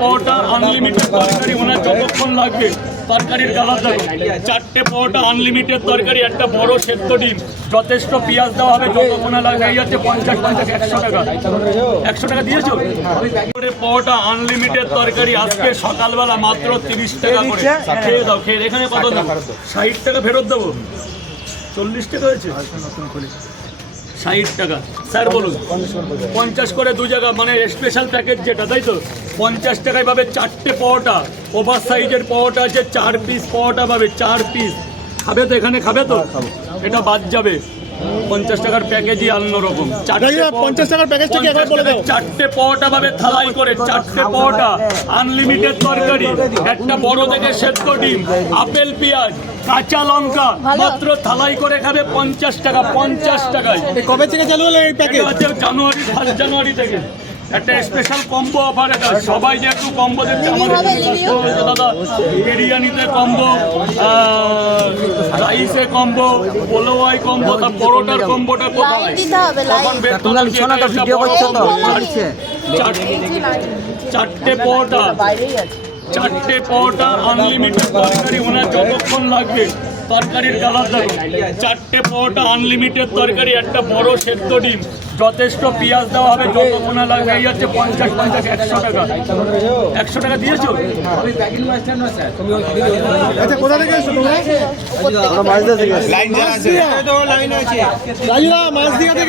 পরোটা unlimited তরকারি, ওনার যতক্ষণ লাগবে তরকারির কালার দেখো। 4টে পরোটা আনলিমিটেড তরকারি, একটা বড় সেদ্ধ ডিম, যথেষ্ট পেঁয়াজ দেওয়া হবে, যতক্ষণ লাগবে। এই হচ্ছে 50 100 টাকা। 100 টাকা দিয়েছো? পরোটা আনলিমিটেড তরকারি আজকে সকালবেলা মাত্র 30 টাকা করে। খেয়ে দাও, খেয়ে। এখানে কত দাম? 60 টাকা ফেরত দেবো। 40 টাকা হয়েছে, 60 টাকা। স্যার বলুন। 50 করে 2 জায়গা, মানে স্পেশাল প্যাকেজ যেটা, তাই তো? 50 টাকায় পাবে 4টে পরোটা, ওভার সাইজের পরোটা আছে, 4 পিস পরোটা পাবে, 4 পিস। খাবে তো? এখানে খাবে তো? এটা বাদ যাবে। 50 টাকার প্যাকেজই অন্যরকম। 50 টাকার প্যাকেজটা কি একবার বলে দাও। 4টে পরোটা পাবে থালাই করে, 4টে পরোটা আনলিমিটেড তরকারি, একটা বড় দেখে সেদ্ধ ডিম, আপেল পেঁয়াজ, কাঁচা লঙ্কা, মাত্র থালাই করে খাবে 50 টাকা। 50 টাকায়। কবে থেকে চালু হলো এই প্যাকেজ? জানুয়ারি, 1 জানুয়ারি থেকে একটা স্পেশাল কম্বো অফার। এটা সবাই যে একটু কম্বো দিচ্ছে, আমাদের দাদা বিরিয়ানিতে কম্বো, রাইসে কম্বো, পোলোয়াই কম্বো, তার পরোটার কম্বোটা কোথায়? তখন চারটে পরোটা, 4টে পরোটা আনলিমিটেড তরকারি, ওনার যতক্ষণ লাগবে তরকারির কালার দেখো। 4টে পরোটা আনলিমিটেড তরকারি, একটা বড় সেদ্ধ ডিম, যথেষ্ট পেঁয়াজ দেওয়া হবে, যতক্ষণ লাগবে। এই হচ্ছে 50 100 টাকা। 100 টাকা দিয়েছো? আচ্ছা, কোথা থেকে এসছো তোমরা? আমরা মাঝদিয়া থেকে আসছি। লাইন আছে। মাঝদিয়া থেকে।